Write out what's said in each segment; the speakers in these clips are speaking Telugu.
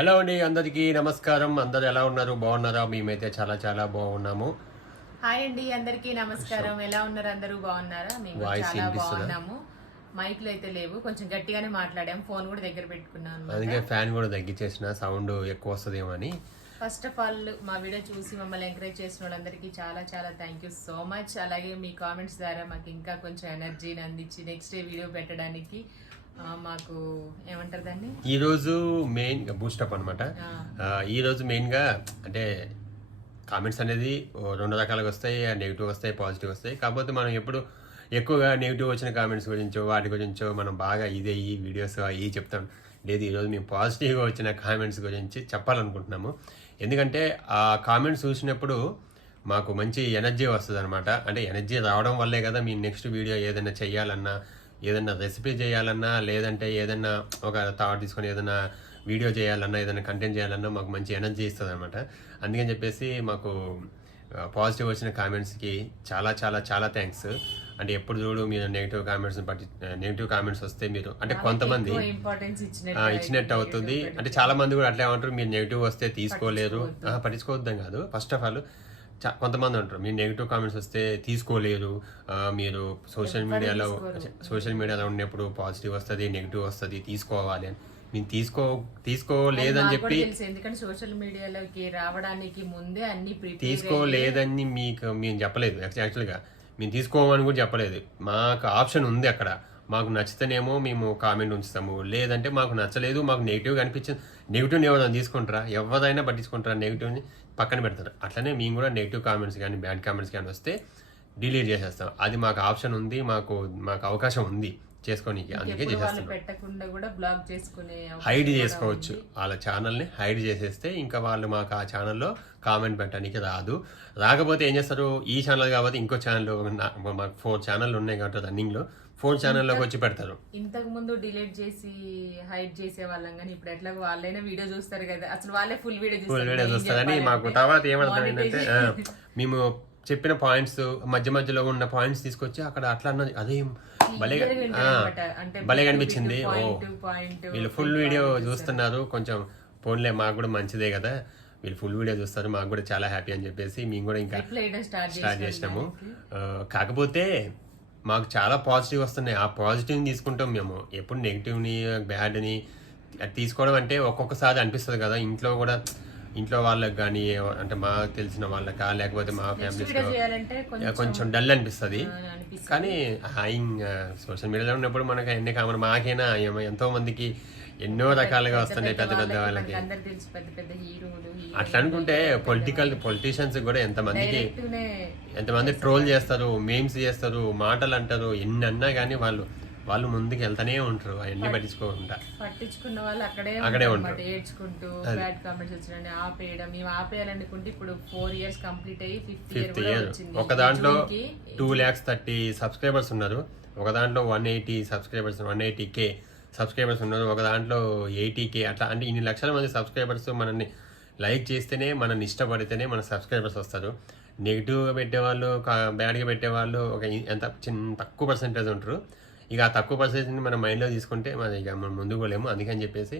హలో అండి, అందరికీ నమస్కారం. అందరు ఎలా ఉన్నారు? బాగున్నారా? మేమైతే చాలా చాలా బాగున్నాము. హాయ్ అండి, అందరికీ నమస్కారం. ఎలా ఉన్నారు? అందరూ బాగున్నారా? మేము వాయిస్ చాలా వినిపిస్తుందా? బాగున్నాము. మైక్లు అయితే లేవు, కొంచెం గట్టిగానే మాట్లాడాము. ఫోన్ కూడా దగ్గర పెట్టుకున్నాం అందుకే అనమాట. ఫ్యాన్ కూడా తగ్గించేసిన, సౌండ్ ఎక్కువ వస్తుందేమో అని. ఫస్ట్ ఆఫ్ ఆల్ మా వీడియో చూసి మమ్మల్ని ఎంకరేజ్ చేసిన వాళ్ళందరికీ చాలా చాలా థ్యాంక్ యూ సో మచ్. అలాగే మీ కామెంట్స్ ద్వారా మాకు ఇంకా కొంచెం ఎనర్జీని అందించి నెక్స్ట్ డే వీడియో పెట్టడానికి మాకు ఏమంటారు దాన్ని, ఈరోజు మెయిన్ బూస్టప్ అనమాట. ఈరోజు మెయిన్గా అంటే కామెంట్స్ అనేది రెండు రకాలుగా వస్తాయి. నెగిటివ్ వస్తాయి, పాజిటివ్ వస్తాయి. కాకపోతే మనం ఎప్పుడు ఎక్కువగా నెగిటివ్ వచ్చిన కామెంట్స్ గురించో వాటి గురించో మనం బాగా ఇదే ఈ వీడియోస్ ఇవి చెప్తాం. లేదు, ఈరోజు మేము పాజిటివ్గా వచ్చిన కామెంట్స్ గురించి చెప్పాలనుకుంటున్నాము. ఎందుకంటే ఆ కామెంట్స్ చూసినప్పుడు మాకు మంచి ఎనర్జీ వస్తుంది అనమాట. అంటే ఎనర్జీ రావడం వల్లే కదా మీ నెక్స్ట్ వీడియో ఏదైనా చేయాలన్నా, ఏదైనా రెసిపీ చేయాలన్నా, లేదంటే ఏదైనా ఒక థాట్ తీసుకొని ఏదైనా వీడియో చేయాలన్నా, ఏదైనా కంటెంట్ చేయాలన్నా మాకు మంచి ఎనర్జీ ఇస్తుంది అనమాట. అందుకని చెప్పేసి మాకు పాజిటివ్ వచ్చిన కామెంట్స్కి చాలా చాలా చాలా థ్యాంక్స్. అంటే ఎప్పుడు చూడు మీరు నెగిటివ్ కామెంట్స్ వస్తే మీరు అంటే కొంతమంది ఇంపార్టెన్స్ ఇచ్చినట్టు అవుతుంది. అంటే చాలా మంది కూడా అట్లా ఏమంటారు, మీరు నెగిటివ్ వస్తే తీసుకోలేరు, పట్టించుకోవద్దాం కాదు. ఫస్ట్ ఆఫ్ ఆల్ కొంతమంది ఉంటారు, మీరు నెగిటివ్ కామెంట్స్ వస్తే తీసుకోలేరు, మీరు సోషల్ మీడియాలో ఉన్నప్పుడు పాజిటివ్ వస్తుంది, నెగిటివ్ వస్తుంది, తీసుకోవాలి అని మీరు తీసుకోలేదని చెప్పి, ఎందుకంటే సోషల్ మీడియాలోకి రావడానికి ముందే అన్ని తీసుకోలేదని మేము చెప్పలేదు. యాక్చువల్గా మేము తీసుకోమని కూడా చెప్పలేదు. మాకు ఆప్షన్ ఉంది అక్కడ. మాకు నచ్చితేనేమో మేము కామెంట్ ఉంచుతాము, లేదంటే మాకు నచ్చలేదు, మాకు నెగిటివ్గా అనిపించింది. నెగిటివ్ని ఎవరైనా తీసుకుంటారా? ఎవరైనా పట్టించుకుంటారా? నెగిటివ్ని పక్కన పెడతారు. అట్లనే మేము కూడా నెగిటివ్ కామెంట్స్ కానీ బ్యాడ్ కామెంట్స్ కానీ వస్తే డిలీట్ చేసేస్తాం. అది మాకు ఆప్షన్ ఉంది, మాకు అవకాశం ఉంది చేసుకోనికి. అందుకే హైడ్ చేసుకోవచ్చు. వాళ్ళ ఛానల్ని హైడ్ చేసేస్తే ఇంకా వాళ్ళు మాకు ఆ ఛానల్లో కామెంట్ పెట్టడానికి రాదు. రాకపోతే ఏం చేస్తారు, ఈ ఛానల్ కాబట్టి ఇంకో ఛానల్, మాకు 4 ఛానల్ ఉన్నాయి కాబట్టి రన్నింగ్లో 4 ఛానల్లోకి వచ్చి పెడతారు. ఇంతకు ముందు డిలీట్ చేసి హైడ్ చేసే వాళ్ళం, కానీ ఇప్పుడు ఎట్లా వాళ్ళైనా వీడియో చూస్తారు కదా, అసలు వాళ్ళే ఫుల్ వీడియో చూస్తారని మాకు తర్వాత ఏమర్థమైందంటే, మేము చెప్పిన పాయింట్స్ మధ్యలో ఉన్న పాయింట్స్ తీసుకొచ్చి అక్కడ అట్లా అన్నది అదే భలే కనిపించింది. ఓ, వీళ్ళు ఫుల్ వీడియో చూస్తున్నారు, కొంచెం ఫోన్లే మాకు కూడా మంచిదే కదా, వీళ్ళు ఫుల్ వీడియో చూస్తారు, మాకు కూడా చాలా హ్యాపీ అని చెప్పేసి మేము కూడా ఇంకా స్టార్ట్ చేసినాము. కాకపోతే మాకు చాలా పాజిటివ్ వస్తున్నాయి. ఆ పాజిటివ్ని తీసుకుంటాం మేము. ఎప్పుడు నెగిటివ్ని బ్యాడ్ని తీసుకోవడం అంటే ఒక్కొక్కసారి అనిపిస్తుంది కదా, ఇంట్లో వాళ్ళకి కానీ, అంటే మాకు తెలిసిన వాళ్ళకా, లేకపోతే మా ఫ్యామిలీస్లో కొంచెం డల్ అనిపిస్తుంది. కానీ సోషల్ మీడియాలో ఉన్నప్పుడు మనకి ఎన్ని కామన్, మాకైనా ఎంతో మందికి ఎన్నో రకాలుగా వస్తున్నాయి, పెద్ద పెద్ద వాళ్ళకి. అట్లా అనుకుంటే పొలిటీషియన్స్ కూడా ఎంతమంది ట్రోల్ చేస్తారు, మేమ్స్ చేస్తారు, మాటలు అంటారు, ఎన్ని అన్నా కానీ వాళ్ళు ముందుకు వెళ్తానే ఉంటారు. అవన్నీ పట్టించుకున్న వాళ్ళు అక్కడే ఉంటారు, ఏడ్చుకుంటూ బ్యాడ్ కామెంట్స్ వచ్చిన ఆపేయడం. మేము ఆపేయాలనుకుంటే ఇప్పుడు 4 years కంప్లీట్ అయ్యి 5th year ఒక దాంట్లో 2,30,000 సబ్స్క్రైబర్స్ ఉన్నారు, ఒక దాంట్లో 180K సబ్స్క్రైబర్స్ ఉన్నారు, ఒక దాంట్లో 80K. అట్లా అంటే ఇన్ని లక్షల మంది సబ్స్క్రైబర్స్ మనల్ని లైక్ చేస్తేనే, మనల్ని ఇష్టపడితేనే మన సబ్స్క్రైబర్స్ వస్తారు. నెగిటివ్గా పెట్టేవాళ్ళు, బ్యాడ్గా పెట్టేవాళ్ళు తక్కువ పర్సెంటేజ్ ఉంటారు. ఇక ఆ తక్కువ పర్సెంటేజ్ని మనం మైండ్లో తీసుకుంటే మనం ముందుకు పోలేము. అందుకని చెప్పేసి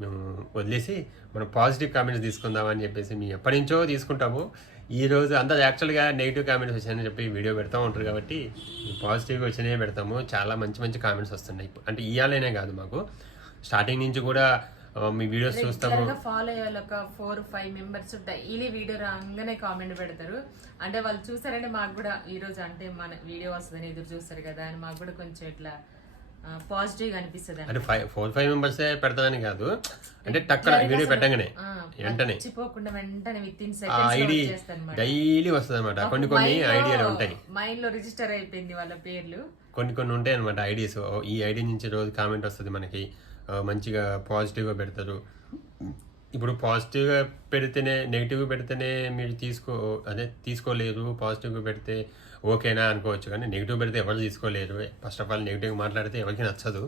మేము వదిలేసి మనం పాజిటివ్ కామెంట్స్ తీసుకుందామని చెప్పేసి మేము ఎప్పటి నుంచో తీసుకుంటాము. ఈరోజు అందరూ యాక్చువల్గా నెగిటివ్ కామెంట్స్ వచ్చాయని చెప్పి వీడియో పెడతా ఉంటారు కాబట్టి పాజిటివ్గా వచ్చినాయే పెడతాము. చాలా మంచి మంచి కామెంట్స్ వస్తున్నాయి. అంటే ఇవాళనే కాదు, మాకు స్టార్టింగ్ నుంచి కూడా మీ వీడియోస్ చూస్తాము. ఫాలో అయ్యే ఒక 4-5 మెంబర్స్ డైలీ వీడియో రాగానే కామెంట్ పెడతారు. అంటే వాళ్ళు చూసారంటే మాకు కూడా ఈరోజు అంటే మన వీడియో వస్తుందని ఎదురు చూస్తారు కదా అని మాకు కూడా కొంచెం ఇట్లా పాజిటివ్ గా అనిపిస్తుంది. అంటే 4-5 మెంబర్సే పెడతారని కాదు, అంటే టక్కన వీడియో పెట్టగానే వెంటనే ఐడి డైలీ వస్తుంది అనమాట. కొన్ని ఐడియాలు ఉంటాయి, మైండ్ లో రిజిస్టర్ అయిపోయింది వాళ్ళ పేర్లు. కొన్ని ఉంటాయి అనమాట ఐడియాస్. ఈ ఐడి నుంచి రోజు కామెంట్ వస్తుంది మనకి, మంచిగా పాజిటివ్గా పెడతారు. ఇప్పుడు పాజిటివ్గా పెడితేనే, నెగిటివ్గా పెడితేనే మీరు తీసుకోలేరు, పాజిటివ్గా పెడితే ఓకేనా అనుకోవచ్చు. కానీ నెగిటివ్ పెడితే ఎవరు తీసుకోలేరు. ఫస్ట్ ఆఫ్ ఆల్ నెగిటివ్ మాట్లాడితే ఎవరికి నచ్చదు,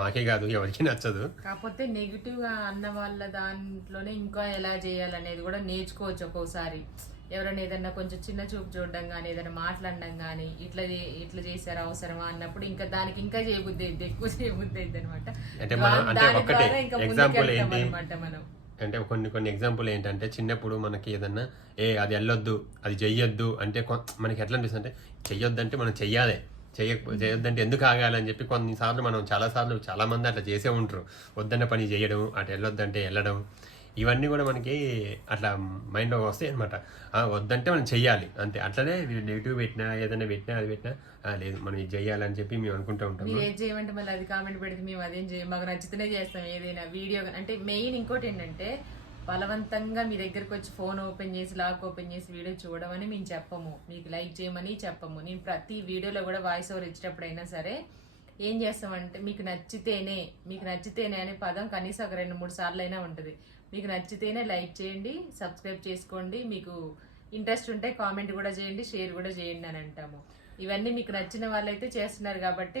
మాకే కాదు ఎవరికి నచ్చదు. కాకపోతే నెగిటివ్ గా అన్న వాళ్ళ దాంట్లోనే ఇంకా ఎలా చేయాలనేది కూడా నేర్చుకోవచ్చు. ఒక్కోసారి ఎవరైనా ఏదన్నా కొంచెం చిన్న చూపు చూడడం కానీ, ఏదైనా మాట్లాడడం కానీ, ఇట్లా చేశారు అవసరమా అన్నప్పుడు ఇంకా దానికి ఇంకా చేయబుద్ధి ఎక్కువ చేయబుద్ధి అయింది అనమాట. ఎగ్జాంపుల్ ఏంటి, మనం అంటే కొన్ని ఎగ్జాంపుల్ ఏంటంటే చిన్నప్పుడు మనకి ఏదన్నా అది వెళ్ళొద్దు అది చెయ్యొద్దు అంటే మనకి ఎట్లా అనిపిస్తుంది అంటే చెయ్యొద్దంటే మనం చెయ్యాలి, చేయొద్దంటే ఎందుకు ఆగాలని చెప్పి కొన్నిసార్లు మనం చాలా మంది అట్లా చేసే ఉంటారు. వద్దన్న పని చేయడం, అటు వెళ్ళొద్దంటే వెళ్ళడం, ఇవన్నీ కూడా మనకి అట్లా మైండ్లో వస్తాయి అనమాట. వద్దంటే మనం చెయ్యాలి అంతే. అట్లనే నెగిటివ్ పెట్టినా ఏదైనా పెట్టినా అది పెట్టినా లేదు మనం ఇది చెయ్యాలని చెప్పి మేము అనుకుంటూ ఉంటాం. మీరు ఏం చేయమంటే మళ్ళీ అది కామెంట్ పెడితే మేము అదేం చేయం, మాకు నచ్చితేనే చేస్తాం ఏదైనా వీడియో. అంటే మెయిన్ ఇంకోటి ఏంటంటే బలవంతంగా మీ దగ్గరకు వచ్చి ఫోన్ ఓపెన్ చేసి లాక్ ఓపెన్ చేసి వీడియో చూడమని మేము చెప్పము, మీకు లైక్ చేయమని చెప్పము. నేను ప్రతి వీడియోలో కూడా వాయిస్ ఓవర్ ఇచ్చేటప్పుడైనా సరే ఏం చేస్తామంటే మీకు నచ్చితేనే అనే పదం కనీసం ఒక 2-3 సార్లు అయినా ఉంటుంది. మీకు నచ్చితేనే లైక్ చేయండి, సబ్స్క్రైబ్ చేసుకోండి, మీకు ఇంట్రెస్ట్ ఉంటే కామెంట్ కూడా చేయండి, షేర్ కూడా చేయండి అని అంటాము. ఇవన్నీ మీకు నచ్చిన వాళ్ళైతే చేస్తున్నారు కాబట్టి.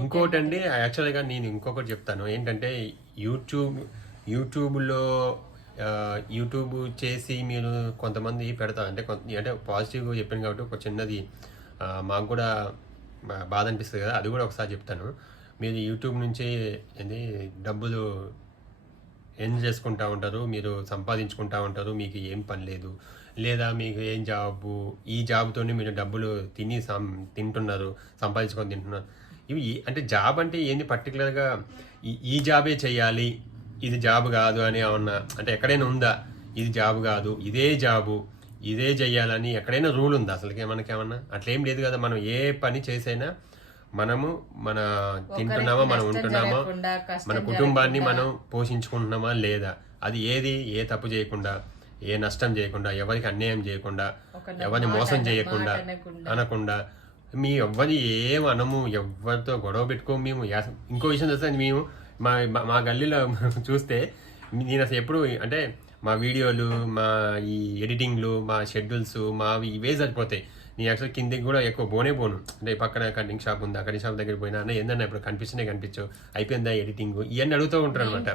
ఇంకోటి అండి, యాక్చువల్గా నేను ఇంకొకటి చెప్తాను ఏంటంటే యూట్యూబ్లో యూట్యూబ్ చేసి మీరు కొంతమంది పెడతారు అంటే అంటే పాజిటివ్గా చెప్పాను కాబట్టి ఒక చిన్నది మాకు కూడా బాధ అనిపిస్తుంది కదా, అది కూడా ఒకసారి చెప్తాను. మీరు యూట్యూబ్ నుంచి డబ్బులు ఎర్న్ చేసుకుంటూ ఉంటారు, మీరు సంపాదించుకుంటూ ఉంటారు, మీకు ఏం పని లేదు, లేదా మీకు ఏం జాబు, ఈ జాబ్తోనే మీరు డబ్బులు తింటున్నారు, సంపాదించుకొని తింటున్నారు. ఇవి అంటే జాబ్ అంటే ఏంది పర్టికులర్గా ఈ జాబే చేయాలి, ఇది జాబ్ కాదు అని ఏమన్నా అంటే ఎక్కడైనా ఉందా? ఇది జాబ్ కాదు, ఇదే చెయ్యాలని ఎక్కడైనా రూల్ ఉందా అసలుకే మనకేమన్నా? అట్లేం లేదు కదా. మనం ఏ పని చేసైనా మనము తింటున్నామా, మనం ఉంటున్నామా, మన కుటుంబాన్ని మనం పోషించుకుంటున్నామా లేదా, అది ఏ తప్పు చేయకుండా, ఏ నష్టం చేయకుండా, ఎవరికి అన్యాయం చేయకుండా, ఎవరిని మోసం చేయకుండా అనకుండా, ఎవరి ఏమనము, ఎవరితో గొడవ పెట్టుకోము మేము. ఇంకో విషయం తెలుసా, మేము మా గల్లీలో చూస్తే నేను అసలు ఎప్పుడు అంటే మా వీడియోలు, మా ఈ ఎడిటింగ్లు, మా షెడ్యూల్స్ మావి ఇవే సరిపోతాయి. నేను యాక్చువల్ కిందికి కూడా ఎక్కువ పోను. అంటే పక్కన కటింగ్ షాప్ ఉందా, కటింగ్ షాప్ దగ్గర పోయినా ఏందన్నా ఇప్పుడు కనిపించవు, అయిపోయిందా ఎడిటింగ్, ఇవన్నీ అడుగుతూ ఉంటారు అనమాట.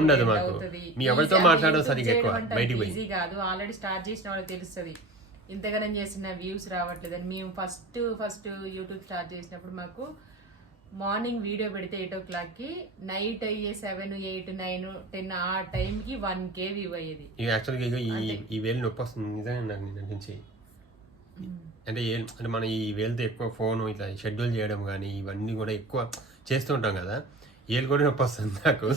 ఉండదు మాకు, మీ ఎవరితో మాట్లాడడం సరిగ్గా ఎక్కువ బయటికి పోయి కాదు. ఆల్రెడీ స్టార్ట్ చేసిన వాళ్ళకి తెలుస్తుంది ఇంతగానం చేసిన వ్యూస్ రావట్లేదని. మేము ఫస్ట్ యూట్యూబ్ స్టార్ట్ చేసినప్పుడు మాకు మార్నింగ్ వీడియో పెడితే 8 o'clockకి నైట్ అయ్యే 7, 8, 9, 10 ఆ టైంకి 1K వ్యూ అయ్యేది. యాక్చువల్గా ఈ వేలు నొప్పి వస్తుంది నిజంగా నాకు నిన్న నుంచి. అంటే మనం ఈ వేలుతో ఎక్కువ ఫోన్ ఇట్లా షెడ్యూల్ చేయడం కానీ ఇవన్నీ కూడా ఎక్కువ చేస్తూ ఉంటాం కదా, ఏళ్ళు కూడా నొప్పి వస్తుంది నాకు.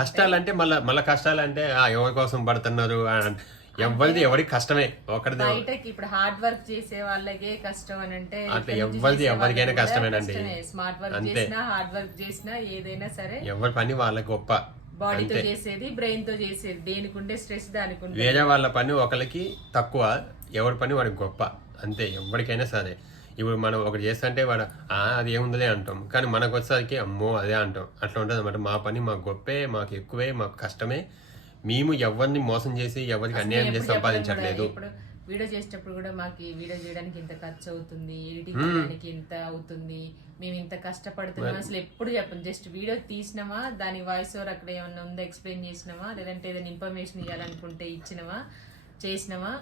కష్టాలు అంటే మళ్ళీ కష్టాలు అంటే ఎవరి కోసం పడుతున్నారు, ఎవరికి కష్టమే. ఒకటి ఇప్పుడు హార్డ్ వర్క్ చేసే వాళ్ళకే కష్టం అని అంటే అట్లా ఎవరికైనా కష్టమేనండి. స్మార్ట్ వర్క్ చేసినా హార్డ్ వర్క్ చేసినా ఏదైనా సరే ఎవరి పని వాళ్ళకి గొప్ప. బాడీతో చేసేది, బ్రెయిన్ తో చేసేది, దేనికి ఉండే స్ట్రెస్ దానికి ఉండే. వేరే వాళ్ళ పని ఒకరికి తక్కువ, ఎవరి పని వాడికి గొప్ప, అంతే. ఎవరికైనా సరే ఇప్పుడు మనం ఒకటి చేస్తుంటే వాడు అది ఏముందలే అంటాం, కానీ మనకు వచ్చేసరికి అమ్మో అదే అంటాం. అట్లా ఉంటుంది అనమాట. మా పని మాకు గొప్పే, మాకు ఎక్కువే, మాకు కష్టమే. మేము ఎవరిని మోసం చేసి ఎవరికి అన్యాయం చేసి సంపాదించట్లేదు. ఇప్పుడు వీడియో చేసేటప్పుడు కూడా మాకు వీడియో చేయడానికి ఇంత ఖర్చు అవుతుంది, ఎడిటింగ్ చేయడానికి ఇంత అవుతుంది, మేము ఇంత కష్టపడుతున్నాం అసలు ఎప్పుడు చెప్పండి. జస్ట్ వీడియో తీసినామా, దాని వాయిస్ ఓవర్ అక్కడ ఏమన్నా ఉందో ఎక్స్ప్లెయిన్ చేసినామా, లేదంటే ఏదైనా ఇన్ఫర్మేషన్ ఇవ్వాలనుకుంటే ఇచ్చినామా, చేసినామా.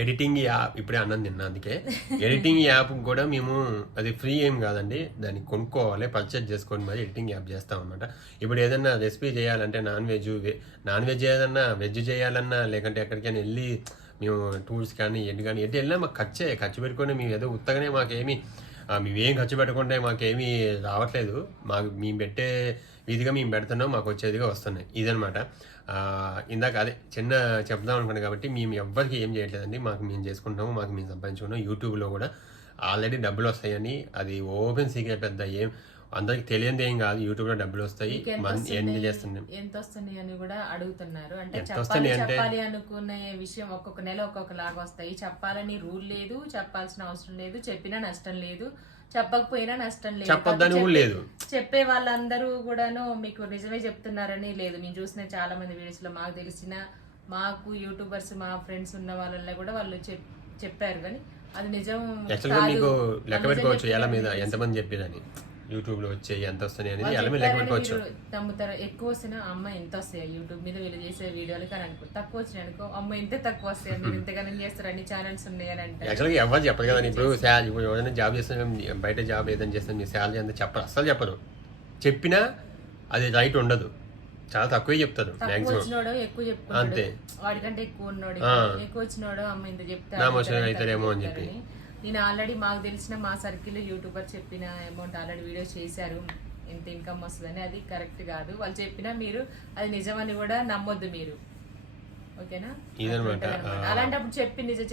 ఎడిటింగ్ యాప్ ఇప్పుడే అన్నం తిన్నా, అందుకే ఎడిటింగ్ యాప్ కూడా మేము అది ఫ్రీ ఏం కాదండి, దాన్ని కొనుక్కోవాలి, పర్చేజ్ చేసుకొని మరి ఎడిటింగ్ యాప్ చేస్తాం అనమాట. ఇప్పుడు ఏదన్నా రెసిపీ చేయాలంటే నాన్ వెజ్ ఏదన్నా వెజ్ చేయాలన్నా, లేకంటే ఎక్కడికైనా వెళ్ళి మేము టూర్స్ కానీ ఎటు వెళ్ళినా మాకు ఖర్చు పెట్టుకొని మేము ఏదో ఉత్తగానే మాకేమి మేమేం ఖర్చు పెట్టకుండా మాకేమీ రావట్లేదు. మేము పెట్టే విధిగా మేము పెడుతున్నాం, మాకు వచ్చేదిగా వస్తున్నాయి. ఇదనమాట. ఇందాక అదే చిన్న చెప్దాం అనుకున్నాను కాబట్టి మేము ఎవ్వరికి ఏం చేయట్లేదండి, మేము చేసుకుంటాము, మేము సంపాదించుకున్నాం. యూట్యూబ్లో కూడా ఆల్రెడీ డబ్బులు వస్తాయని, అది ఓపెన్ సీక్రెట్, పెద్ద ఏం అందరికి తెలియదు ఏం కాదు. యూట్యూబ్లో డబ్బులు వస్తాయి, ఎన్ని చేస్తున్నాం, ఎంత వస్తున్నాయి అని కూడా అడుగుతున్నారు. అంటే చెప్పాలి అనుకునే విషయం ఒక్కొక్క నెల ఒక్కొక్క లాగా వస్తాయి. చెప్పాలని రూల్ లేదు, చెప్పాల్సిన అవసరం లేదు, చెప్పినా నష్టం లేదు, చెప్పకపోయినా నష్టం లేదు. చెప్పే వాళ్ళందరూ కూడాను మీకు నిజమే చెప్తున్నారని లేదు. నేను చూసిన చాలా మంది వీడియోస్ లో మాకు తెలిసిన మాకు యూట్యూబర్స్ మా ఫ్రెండ్స్ ఉన్న వాళ్ళ కూడా వాళ్ళు చెప్పారు, కానీ అది నిజం మీకు లెక్క పెట్టుకోవచ్చు ఎలా మీద ఎంతమంది చెప్పేదని. యూట్యూబ్లో వచ్చాయి ఎంత వస్తాయి అనేది ఎలా లెక్క పెట్టుకోవచ్చు. నమ్ముతారు ఎక్కువ వస్తున్నా అమ్మ ఎంత వస్తాయి యూట్యూబ్ మీద వీళ్ళు చేసే వీడియోలు కానీ అనుకో, తక్కువ వచ్చినాయి అనుకో అమ్మ ఇంత తక్కువ వస్తాయి మీరు ఇంతగానం చేస్తారు అన్ని ఛానల్స్ ఉన్నాయి అని అంటే యాక్చువల్గా ఎవరు చెప్పరు కదా. ఇప్పుడు ఇప్పుడు ఎవరైనా జాబ్ చేస్తాం బయట జాబ్ ఏదైనా చేస్తాం మీ శాలరీ అంతా చెప్పరు, అస్సలు చెప్పరు. చెప్పినా అది రైట్ ఉండదు, చాలా తక్కువే చెప్తారు మాక్సిమం. వచ్చినోడు ఎక్కువ చెప్తాడు, అంతే వాడికంటే ఎక్కువ ఉన్నాడు ఎక్కువ వచ్చినోడు అమ్మ ఇంత చెప్తారు అవుతారేమో అని చెప్పి. నేను ఆల్రెడీ మాకు తెలిసిన మా సర్కిల్ యూట్యూబర్ చెప్పిన అమౌంట్ ఆల్రెడీ వీడియోస్ చేశారు ఎంత ఇన్కమ్ వస్తుందని, అది కరెక్ట్ కాదు. వాళ్ళు చెప్పినా మీరు అది నిజమని కూడా నమ్మొద్దు మీరు, ఓకేనా? అలాంటప్పుడు చెప్తే నిజం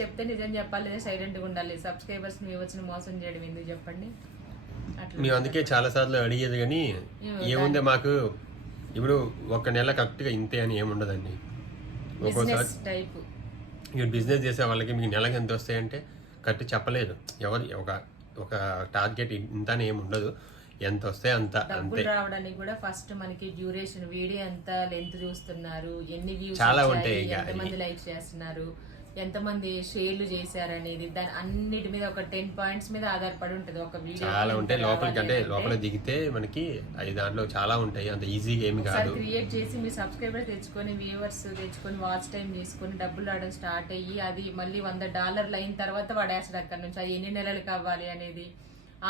చెప్పాలి, లేదా సైలెంట్గా ఉండాలి. సబ్స్క్రైబర్స్ మీ వచ్చిన మోసం చేయడం ఎందుకు చెప్పండి? మేము అందుకే చాలా సార్లు అడిగేది, కానీ ఏముంది మాకు ఇప్పుడు ఒక నెల కరెక్ట్గా ఇంతే అని ఏముండదండి. ఒక్కోసారి ఇప్పుడు బిజినెస్ చేసే వాళ్ళకి మీకు నెలకి ఎంత వస్తాయంటే కరెక్ట్ చెప్పలేదు. ఎవరు ఒక టార్గెట్ ఇంత అని ఏమి ఉండదు, ఎంత వస్తే అంత అంతే. రావడానికి కూడా ఫస్ట్ మనకి డ్యూరేషన్, వీడియో ఎంత లెంత్ చూస్తున్నారు, ఎన్ని వ్యూస్ చాలా ఉంటాయి, ఎంతమంది లైక్ చేస్తున్నారు, ఎంతమంది షేర్లు చేశారు అనేది, దాని అన్నిటి మీద ఒక 10 పాయింట్స్ మీద ఆధారపడి ఉంటుంది ఒక వీడియో. చాలా ఉంటాయి లోపలికి, అంటే లోపల దిగితే మనకి అది దాంట్లో చాలా ఉంటాయి, అంత ఈజీగా ఏమి కాదు. క్రియేట్ చేసి మీ సబ్స్క్రైబర్స్ తెచ్చుకొని వ్యూవర్స్ తెచ్చుకొని వాచ్ టైం చేసుకొని డబ్బులు రావడం స్టార్ట్ అయ్యి అది మళ్ళీ $100 అయిన తర్వాత వాడేస్తాడు అక్కడ నుంచి. అది ఎన్ని నెలలు కావాలి అనేది,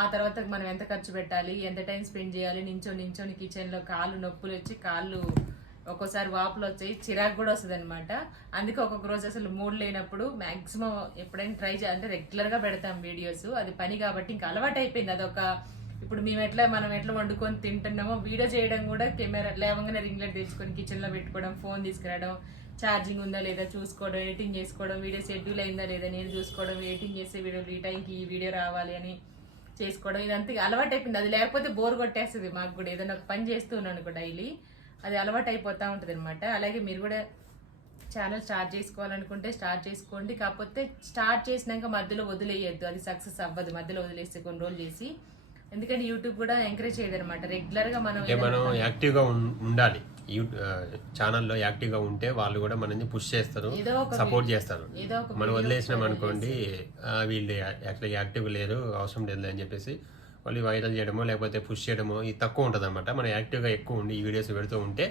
ఆ తర్వాత మనం ఎంత ఖర్చు పెట్టాలి, ఎంత టైం స్పెండ్ చేయాలి, నించొని కిచెన్ లో కాళ్ళు నొప్పులు వచ్చి కాళ్ళు ఒక్కోసారి వాపులు వచ్చాయి, చిరాకు కూడా వస్తుంది అనమాట. అందుకే ఒక్కొక్క రోజు అసలు మూడ్ లేనప్పుడు మాక్సిమం ఎప్పుడైనా ట్రై చేయాలంటే రెగ్యులర్ గా పెడతాం వీడియోస్. అది పని కాబట్టి ఇంకా అలవాటు అయిపోయింది. అదొక ఇప్పుడు మనం ఎట్లా వండుకొని తింటున్నామో వీడియో చేయడం కూడా కెమెరా లేవగానే రింగ్ లైట్ తెచ్చుకొని కిచెన్ లో పెట్టుకోవడం, ఫోన్ తీసుకురావడం, ఛార్జింగ్ ఉందా లేదా చూసుకోవడం, ఎడిటింగ్ చేసుకోవడం, వీడియో షెడ్యూల్ అయిందా లేదా నేను చూసుకోవడం, ఎడిటింగ్ చేసే వీడియో ఈ టైంకి ఈ వీడియో రావాలి అని చేసుకోవడం, ఇదంతా అలవాటు అయిపోయింది. అది లేకపోతే బోర్ కొట్టేస్తుంది మాకు కూడా. ఏదైనా ఒక పని చేస్తూ ఉన్నాను అనుకో డైలీ, అది అలవాటు అయిపోతూ ఉంటుంది అనమాట. అలాగే మీరు కూడా ఛానల్ స్టార్ట్ చేసుకోవాలనుకుంటే స్టార్ట్ చేసుకోండి. కాకపోతే స్టార్ట్ చేసినాక మధ్యలో వదిలేయద్దు, అది సక్సెస్ అవ్వదు మధ్యలో వదిలేస్తే కొన్ని రోజులు చేసి. ఎందుకంటే యూట్యూబ్ కూడా ఎంకరేజ్ చేయదు అనమాట. రెగ్యులర్ గా మనం యాక్టివ్ గా ఉండాలి, ఛానల్లో యాక్టివ్ గా ఉంటే వాళ్ళు కూడా మనల్ని పుష్ చేస్తారు, సపోర్ట్ చేస్తారు. మనం వదిలేసినాం అనుకోండి వీళ్ళు యాక్చువల్గా యాక్టివ్ లేరు అవసరం లేదు అని చెప్పేసి వాళ్ళు వైరల్ చేయడమో లేకపోతే పుష్ చేయడమో ఇది తక్కువ ఉంటుంది అనమాట. మనం యాక్టివ్గా ఎక్కువ ఉండి ఈ వీడియోస్ పెడుతూ ఉంటే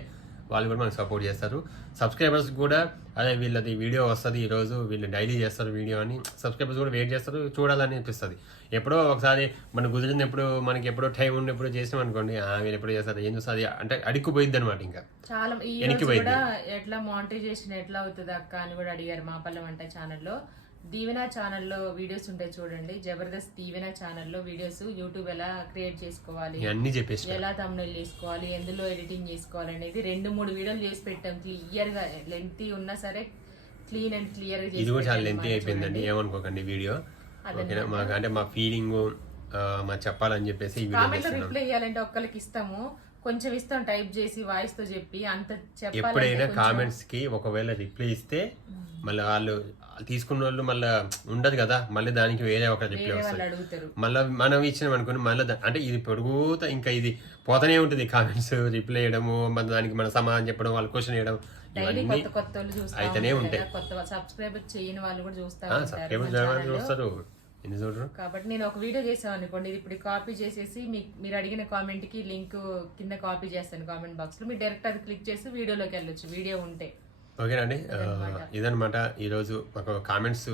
వాళ్ళు కూడా మనకు సపోర్ట్ చేస్తారు. సబ్స్క్రైబర్స్ కూడా అదే వీళ్ళది వీడియో వస్తుంది ఈరోజు వీళ్ళు డైలీ చేస్తారు వీడియో అని సబ్స్క్రైబర్స్ కూడా వెయిట్ చేస్తారు, చూడాలని అనిపిస్తుంది. ఎప్పుడో ఒకసారి మనకు కుదిరినప్పుడు మనకి ఎప్పుడో టైం ఉన్నప్పుడు చేసినాం అనుకోండి వీళ్ళు ఎప్పుడు చేస్తారు ఏం చూస్తుంది అంటే అడిగిపోయింది అనమాట. ఇంకా చాలా ఎట్లా మానిటైజేషన్ ఎట్లా అవుతుంది అక్క అని కూడా అడిగారు మా పల్లె వంట ఛానల్లో. దీవెన ఛానల్లో వీడియోస్ ఉంటాయి చూడండి, జబర్దస్త్ దీవెన ఛానల్లో వీడియోస్ యూట్యూబ్ ఎలా క్రియేట్ చేసుకోవాలి, ఎలా thumbnail చేసుకోవాలి, ఎందులో ఎడిటింగ్ చేసుకోవాలి అనేది 2-3 వీడియోలు చేసి పెట్టాం. క్లియర్ గా లెంతీ ఉన్నా సరే క్లీన్ అండ్ క్లియర్ గా. ఇది కూడా చాలా లెంతీ అయిపోయిందండి, ఏమనుకోకండి వీడియో. మాకు అంటే మా ఫీలింగ్ మా చెప్పాలని చెప్పేసి కామెంట్ లో రిప్లై ఇవ్వాలంటే ఒక్కరికి ఇస్తాము, కొంచెం ఇస్తాం టైప్ చేసి వాయిస్ తో చెప్పి అంత చెప్పాలి. ఎప్పుడైనా కామెంట్స్ కి ఒకవేళ రిప్లై ఇస్తే మళ్ళీ వాళ్ళు తీసుకున్న వాళ్ళు మళ్ళీ ఉండదు కదా, మళ్ళీ దానికి వేరే ఒక రిప్లై వస్తుంది. మళ్ళీ మనం ఇచ్చినాం అనుకుని మళ్ళీ అంటే ఇది పొడుగుతా ఇంకా ఇది పోతనే ఉంటుంది కామెంట్స్ రిప్లై చేయడము, మన దానికి మన సమాధానం చెప్పడం, వాళ్ళు క్వశ్చన్ చేయడం అయితేనే ఉంటాయి. సబ్స్క్రైబర్ చేయని వాళ్ళు కూడా చూస్తారు కాబట్టి నేను ఒక వీడియో చేసాను అనుకోండి, ఇది ఇప్పుడు కాపీ చేసేసి మీరు అడిగిన కామెంట్ కి లింక్ కింద కాపీ చేస్తాను కామెంట్ బాక్స్ లో, మీరు డైరెక్ట్ అది క్లిక్ చేసి వీడియోలోకి వెళ్ళొచ్చు వీడియో ఉంటే. ఓకేనండి, ఇదనమాట ఈరోజు మాకు కామెంట్స్.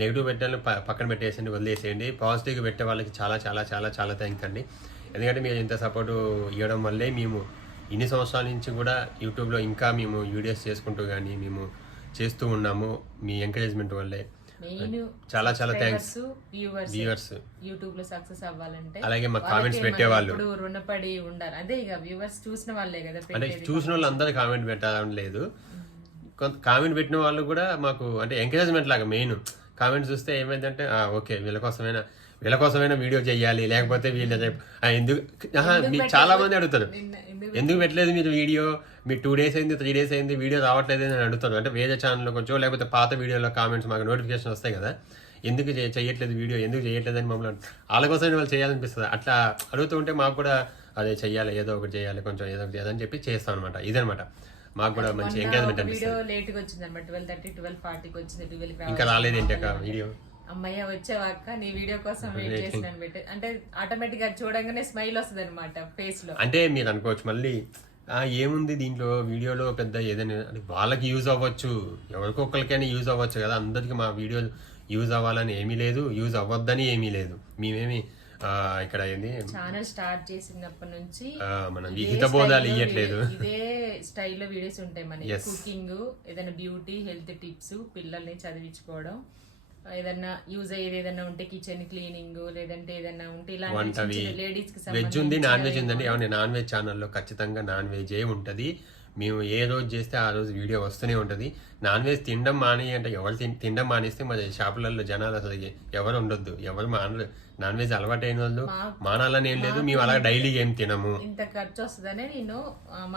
నెగిటివ్ పెట్టాలని పక్కన పెట్టేసేయండి, వదిలేసేయండి. పాజిటివ్గా పెట్టే వాళ్ళకి చాలా చాలా చాలా చాలా థ్యాంక్స్ అండి. ఎందుకంటే మీరు ఇంత సపోర్టు ఇవ్వడం వల్లే మేము ఇన్ని సంవత్సరాల నుంచి కూడా యూట్యూబ్లో ఇంకా మేము వీడియోస్ చేసుకుంటూ కానీ మేము చేస్తూ ఉన్నాము. మీ ఎంకరేజ్మెంట్ వల్లే చాలా చాలా థ్యాంక్స్. వ్యూవర్స్ యూట్యూబ్ లో సక్సెస్ అవ్వాలంటే అలాగే మా కామెంట్స్ పెట్టేవాళ్ళు రుణపడి ఉండాలి. అదే ఇక వ్యూవర్స్ చూసిన వాళ్ళే కదా, అంటే చూసిన వాళ్ళు అందరూ కామెంట్ పెట్టాలని లేదు, కామెంట్ పెట్టిన వాళ్ళు కూడా మాకు అంటే ఎంకరేజ్మెంట్ లాగా. మెయిన్ కామెంట్స్ చూస్తే ఏమైందంటే ఓకే వీళ్ళ కోసమైనా వీడియో చేయాలి, లేకపోతే వీళ్ళ ఎందుకు మీకు చాలా మంది అడుగుతారు ఎందుకు పెట్టలేదు మీరు వీడియో, మీరు 2 days అయింది 3 days అయింది వీడియో రావట్లేదు అని అడుగుతారు. అంటే వేరే ఛానల్లో కొంచెం లేకపోతే పాత వీడియోలో కామెంట్స్ మాకు నోటిఫికేషన్ వస్తాయి కదా, ఎందుకు చేయట్లేదు వీడియో, ఎందుకు చేయట్లేదు అని మమ్మల్ని వాళ్ళ కోసం వాళ్ళు చేయాలనిపిస్తుంది. అట్లా అడుగుతూ ఉంటే మాకు కూడా అదే చెయ్యాలి, ఏదో ఒకటి చేయాలి, కొంచెం ఏదో ఒకటి చేయాలని చెప్పి చేస్తాం అనమాట. ఇదనమాట మాకు కూడా మంచి ఎంకరేజ్మెంట్ అనిపిస్తుంది. వీడియో లేట్ గా వచ్చింది అనమాట, 12:30 12:40 వచ్చింది, 12 ఇంకా రాలేదు ఏంటి వీడియో. అమ్మయ్య వచ్చావాక నీ వీడియో కోసం వెయిట్ చేసినాను పెట్టి అంటే ఆటోమేటిక్ గా చూడంగానే స్మైల్ వస్తుంది అనమాట ఫేస్ లో. అంటే మీరు అనుకోవచ్చు మళ్ళీ ఏముంది దీంట్లో వీడియోలో పెద్ద ఏదైనా అంటే వాళ్ళకి యూజ్ అవ్వచ్చు, ఎవరికొకరికైనా యూజ్ అవ్వచ్చు కదా, అందరికి మా వీడియో యూజ్ అవ్వాలని ఏమీ లేదు, యూజ్ అవ్వద్దని ఏమీ లేదు. మేమేమి ఇక్కడ ఏంది ఛానల్ స్టార్ట్ చేసినప్పటి నుంచి మనం హితబోధాలు ఇవ్వట్లేదు, ఇదే స్టైల్లో వీడియోస్ ఉంటాయి మనకి. కుకింగ్, ఏదైనా బ్యూటీ, హెల్త్ టిప్స్, పిల్లల్ని చదివించుకోవడం, ఏదన్నా యూజ్ అయ్యేది ఏదన్నా ఉంటే కిచెన్ క్లీనింగ్, లేదంటే ఏదన్నా ఉంటే ఇలాంటి లేడీస్ కి వెజ్ ఉంది, నాన్ వెజ్ ఉందండి. ఏమన్నా నాన్ వెజ్ ఛానల్లో ఖచ్చితంగా నాన్ వెజ్ ఏ ఉంటుంది. మేము ఏ రోజు చేస్తే ఆ రోజు వీడియో వస్తూనే ఉంటుంది. నాన్ వెజ్ తినడం మాని అంటే ఎవరు తినడం మానేస్తే మరి షాపులలో జనాలు అసలు ఎవరు ఉండొద్దు, ఎవరు నాన్ వెజ్ అలవాటైన వాళ్ళు మానాలని ఏం లేదు. మేము అలా డైలీ ఏం తినము. ఇంత ఖర్చు వస్తుందనే నేను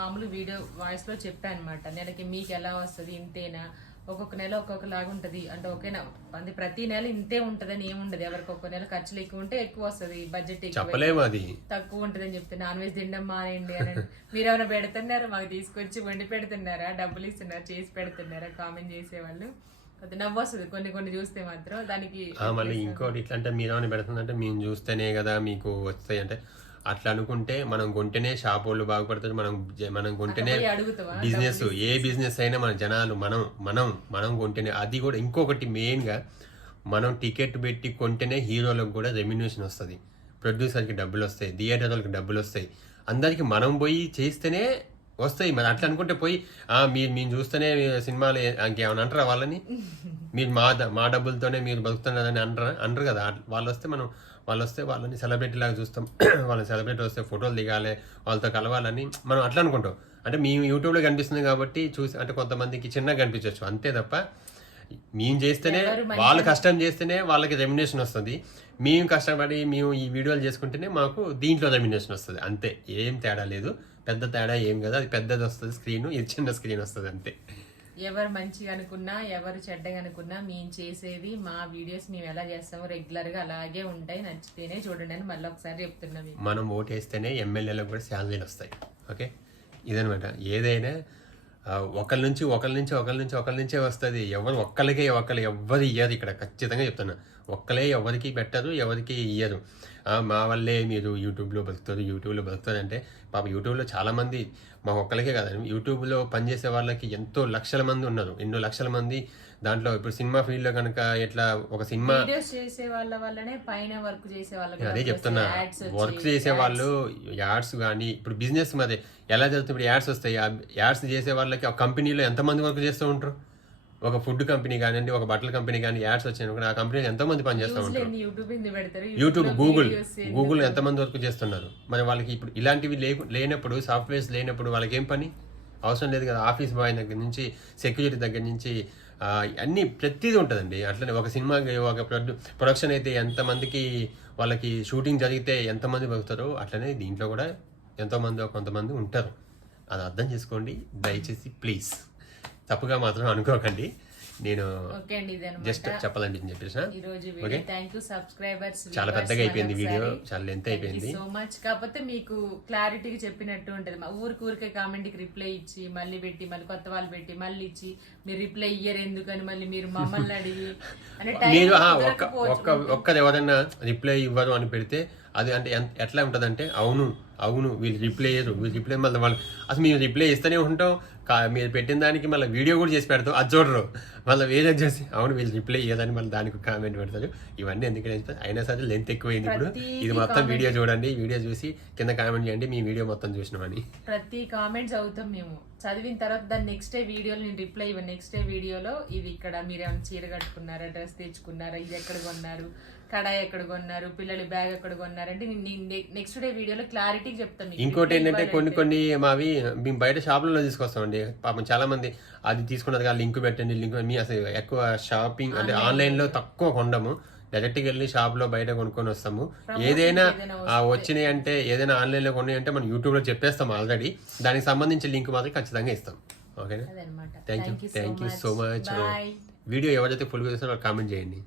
మామూలు వీడియో వాయిస్ లో చెప్పాను అనమాట. నెలకి మీకు ఎలా వస్తుంది ఇంతేనా, ఒక్కొక్క నెల ఒక్కొక్కలాగా ఉంటది అంటే ఓకేనా, అది ప్రతి నెల ఇంతే ఉంటదని ఏముండదు. ఎవరికి ఒక్కొక్క నెల ఖర్చులు ఎక్కువ ఉంటే ఎక్కువ వస్తుంది, బడ్జెట్ చెప్పలేము, అది తక్కువ ఉంటది అని చెప్తే నాన్ వెజ్ తినడం మానేయండి అని. మీరు ఏమైనా పెడుతున్నారా, మాకు తీసుకొచ్చి వండి పెడుతున్నారా, డబ్బులు ఇస్తున్నారా, చేసి పెడుతున్నారా, కామెంట్ చేసేవాళ్ళు. అది నవ్వు వస్తుంది కొన్ని కొన్ని చూస్తే మాత్రం. దానికి మళ్ళీ ఇంకోటి ఇట్లా అంటే మీరు ఏమైనా పెడుతుందంటే మేము చూస్తేనే కదా మీకు వస్తాయి అంటే అట్లా అనుకుంటే మనం కొంటేనే షాప్ వాళ్ళు బాగుపడతారు, మనం కొంటేనే బిజినెస్, ఏ బిజినెస్ అయినా మన జనాలు మనం కొంటేనే. అది కూడా ఇంకొకటి మెయిన్గా మనం టికెట్ పెట్టి కొంటేనే హీరోలకు కూడా రెమ్యునేషన్ వస్తుంది, ప్రొడ్యూసర్కి డబ్బులు వస్తాయి, థియేటర్ వాళ్ళకి డబ్బులు వస్తాయి, అందరికి మనం పోయి చేస్తేనే వస్తాయి. మరి అట్లా అనుకుంటే పోయి మేము చూస్తేనే సినిమాలు ఇంకేమైనా అంటారా వాళ్ళని, మీరు మా డబ్బులతోనే మీరు బతుకుతున్నారని అంటారు కదా. వాళ్ళు వస్తే వాళ్ళని సెలబ్రిటీ లాగా చూస్తాం, వాళ్ళని సెలబ్రిటీ వస్తే ఫోటోలు దిగాలి, వాళ్ళతో కలవాలని మనం అట్లా అనుకుంటాం. అంటే మేము యూట్యూబ్లో కనిపిస్తుంది కాబట్టి చూసి అంటే కొంతమందికి చిన్నగా కనిపించవచ్చు అంతే తప్ప, మేము చేస్తేనే వాళ్ళు కష్టం చేస్తేనే వాళ్ళకి రెమ్యునేషన్ వస్తుంది, మేము కష్టపడి మేము ఈ వీడియోలు చేసుకుంటేనే మాకు దీంట్లో రెమ్యునేషన్ వస్తుంది అంతే. ఏం తేడా లేదు, పెద్ద తేడా ఏం కదా. అది పెద్దది వస్తుంది స్క్రీన్, ఇది చిన్న స్క్రీన్ వస్తుంది అంతే. ఎవరు మంచిగా అనుకున్నా ఎవరు చెడ్డగా అనుకున్నా మేము చేసేది మా వీడియోస్ మేము ఎలా చేస్తామో రెగ్యులర్ గా అలాగే ఉంటాయి, నచ్చితేనే చూడండి అని మళ్ళీ ఒకసారి చెప్తున్నాం. మనం ఓటేస్తేనే ఎమ్మెల్యేలకు కూడా శాలరీలు వస్తాయి. ఓకే, ఇదనమాట. ఏదైనా ఒకరి నుంచే వస్తుంది. ఒక్కరికే ఎవ్వరు ఇయ్యరు. ఇక్కడ ఖచ్చితంగా చెప్తున్నా, ఒక్కలే ఎవరికి పెట్టరు, ఎవరికి ఇయ్యరు. మా వల్లే మీరు యూట్యూబ్లో బతుకుతారు అంటే పాప యూట్యూబ్లో చాలామంది మా ఒక్కరికే కాదండి, యూట్యూబ్లో పనిచేసే వాళ్ళకి ఎంతో లక్షల మంది ఉన్నారు, ఎన్నో లక్షల మంది. దాంట్లో ఇప్పుడు సినిమా ఫీల్డ్లో కనుక ఎట్లా ఒక సినిమా చేసే వాళ్ళ వల్లనే పైన వర్క్ చేసే వాళ్ళకి, అదే చెప్తున్నా, వర్క్ చేసే వాళ్ళు యాడ్స్ కానీ ఇప్పుడు బిజినెస్ మరి ఎలా జరుగుతుంది. ఇప్పుడు యాడ్స్ వస్తాయి, యాడ్స్ చేసే వాళ్ళకి ఒక కంపెనీలో ఎంతమంది వర్క్ చేస్తూ ఉంటారు. ఒక ఫుడ్ కంపెనీ కానివ్వండి, ఒక బట్టల కంపెనీ కానీ యాడ్స్ వచ్చినాయి, ఆ కంపెనీలో ఎంతమంది పని చేస్తూ ఉంటారు. యూట్యూబ్, గూగుల్ ఎంతమంది వర్క్ చేస్తున్నారు. మరి వాళ్ళకి ఇప్పుడు ఇలాంటివి లేనప్పుడు, సాఫ్ట్వేర్స్ లేనప్పుడు వాళ్ళకి ఏం పని అవసరం లేదు కదా. ఆఫీస్ బాయ్ దగ్గర నుంచి సెక్యూరిటీ దగ్గర నుంచి అన్ని ప్రతిదీ ఉంటుందండి. అట్లనే ఒక సినిమాకి ఒక ప్రొడక్షన్ అయితే ఎంతమందికి వాళ్ళకి షూటింగ్ జరిగితే ఎంతమంది బతుకుతారో అట్లనే దీంట్లో కూడా కొంతమంది ఉంటారు. అది అర్థం చేసుకోండి దయచేసి, ప్లీజ్. తప్పుగా మాత్రం అనుకోకండి. నేను జస్ట్ చెప్పాలని చెప్పేసిన. చాలా పెద్దగా అయిపోయింది వీడియో, చాలా లెంత్ అయిపోయింది. So much. కాకపోతే మీకు క్లారిటీగా చెప్పినట్టు ఉంటది. ఊరికే కామెంట్ కి రిప్లై ఇచ్చి మళ్ళీ పెట్టి మళ్ళీ కొత్త వాళ్ళు పెట్టి మళ్ళీ ఇచ్చి మీరు రిప్లై ఇయ్యరు ఎందుకని మళ్ళీ మీరు మమ్మల్ని అడిగి మీరు ఒక్కరు ఎవరైనా రిప్లై ఇవ్వరు అని పెడితే అది అంటే ఎట్లా ఉంటుంది అంటే అవును వీళ్ళు రిప్లై ఇయ్యరు, మళ్ళీ వాళ్ళు అసలు మేము రిప్లై ఇస్తూనే ఉంటాం, మీరు పెట్టిన దానికి మళ్ళీ వీడియో కూడా చేసి పెడతాం, అది చూడరు. మళ్ళీ వేరే చేసి అవును వీళ్ళు రిప్లై ఇయ్యదని మళ్ళీ దానికి కామెంట్ పెడతారు. ఇవన్నీ ఎందుకంటే అయినా సరే లెంత్ ఎక్కువైంది. ఇప్పుడు ఇది మొత్తం వీడియో చూడండి, వీడియో చూసి కింద కామెంట్ చేయండి మీ వీడియో మొత్తం చూసినామని. ప్రతి కామెంట్ చదువుతాం మేము, చదివిన తర్వాత దాన్ని నెక్స్ట్ డే వీడియోలో నేను రిప్లై ఇవ్వను. నెక్స్ట్ డే వీడియోలో ఇది ఇక్కడ మీరు ఏమైనా చీర కట్టుకున్నారా, డ్రెస్ తెచ్చుకున్నారా, ఇది ఎక్కడ కొన్నారు, కడాయి ఎక్కడ కొన్నారు, పిల్లలు బ్యాగ్ ఎక్కడ కొన్నారు అంటే నెక్స్ట్ డే వీడియోలో క్లారిటీగా చెప్తాను. ఇంకోటి ఏంటంటే కొన్ని మావి మేము బయట షాపులలో తీసుకొస్తామండి. పాపం చాలా మంది అది తీసుకున్నది కానీ లింక్ పెట్టండి, మీ అసలు ఎక్కువ షాపింగ్ అంటే ఆన్లైన్ లో తక్కువ కొండము, డైరెక్ట్ గా వెళ్ళి షాప్ లో బయట కొనుక్కొని వస్తాము. ఏదైనా వచ్చినాయి అంటే ఏదైనా ఆన్లైన్ లో కొన్నాయి అంటే మనం యూట్యూబ్ లో చెప్పేస్తాం ఆల్రెడీ, దానికి సంబంధించిన లింక్ మాత్రం ఖచ్చితంగా ఇస్తాం. ఓకేనా, thank you so much. Video ఎవరైతే ఫుల్ చూస్తారో కామెంట్ చేయండి.